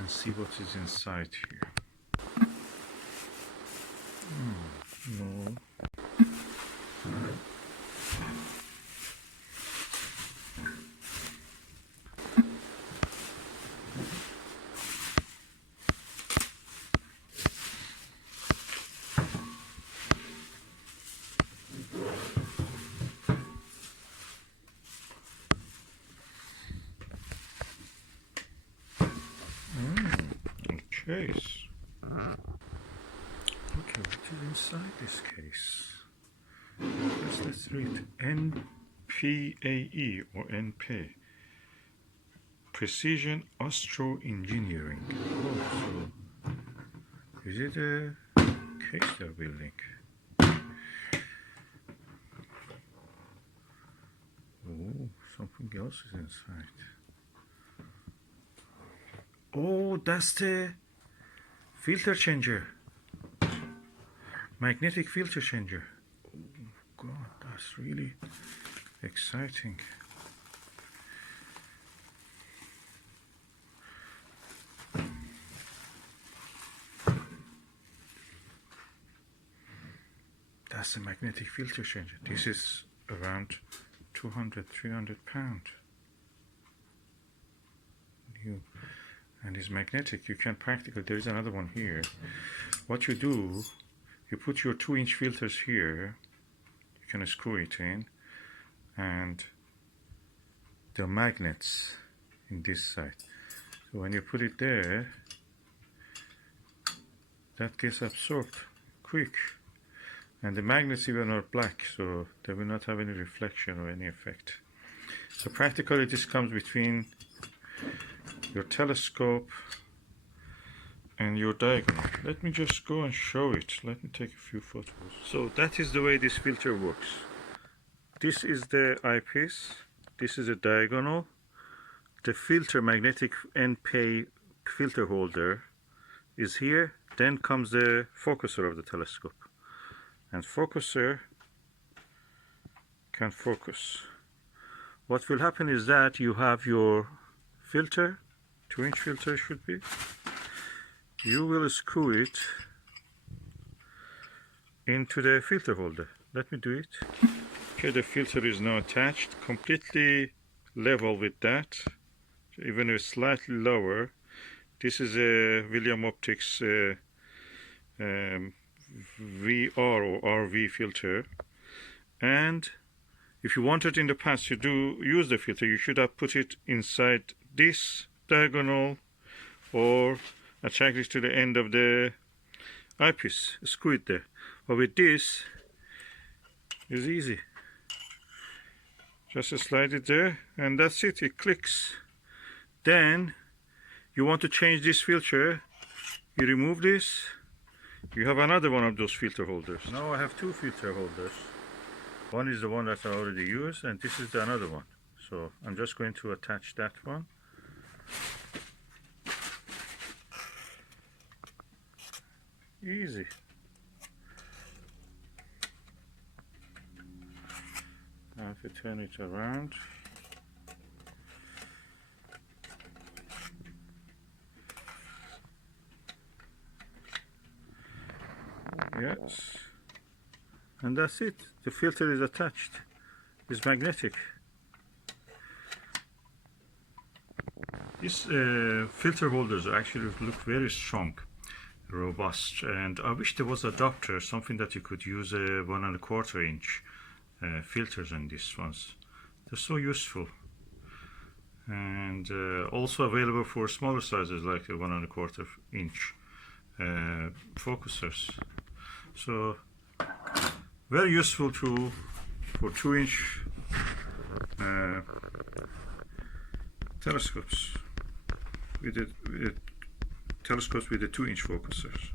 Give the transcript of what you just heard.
and see what is inside here. No. Case. Okay, what is inside this case? Let's read nPAE or nPAE. Precision Astro Engineering. Oh, so is it a case they're building? Oh, something else is inside. Oh, that's the filter changer. Magnetic filter changer. Oh God, that's really exciting. That's a magnetic filter changer. This is around 200-300 pounds. New. And it's magnetic. You can practically, there is another one here. What you do, you put your 2-inch filters here, you can screw it in, and the magnets in this side. So when you put it there, that gets absorbed quick. And the magnets even are black, so they will not have any reflection or any effect. So practically this comes between your telescope and your diagonal. Let me just go and show it. Let me take a few photos. So that is the way this filter works. This is the eyepiece. This is a diagonal. The filter, magnetic nPAE filter holder is here. Then comes the focuser of the telescope. And focuser can focus. What will happen is that you have your filter, 2-inch filter should be. You will screw it into the filter holder. Let me do it. Okay, the filter is now attached, completely level with that, even if slightly lower. This is a William Optics VR or RV filter, and if you wanted in the past to use the filter, you should have put it inside this diagonal or attach it to the end of the eyepiece, screw it there. But with this, it's easy. Just slide it there, and that's it. It clicks. Then you want to change this filter, you remove this. You have another one of those filter holders. Now I have 2 filter holders. One is the one that I already used, and this is the another one. So I'm just going to attach that one. Easy. I have to turn it around. Yes, and that's it. The filter is attached. It's magnetic. These filter holders actually look very strong, robust, and I wish there was an adapter, something that you could use 1¼ inch filters on these ones. They're so useful, and also available for smaller sizes like the 1¼ inch focusers. So very useful tool for 2-inch telescopes with the 2-inch focusers.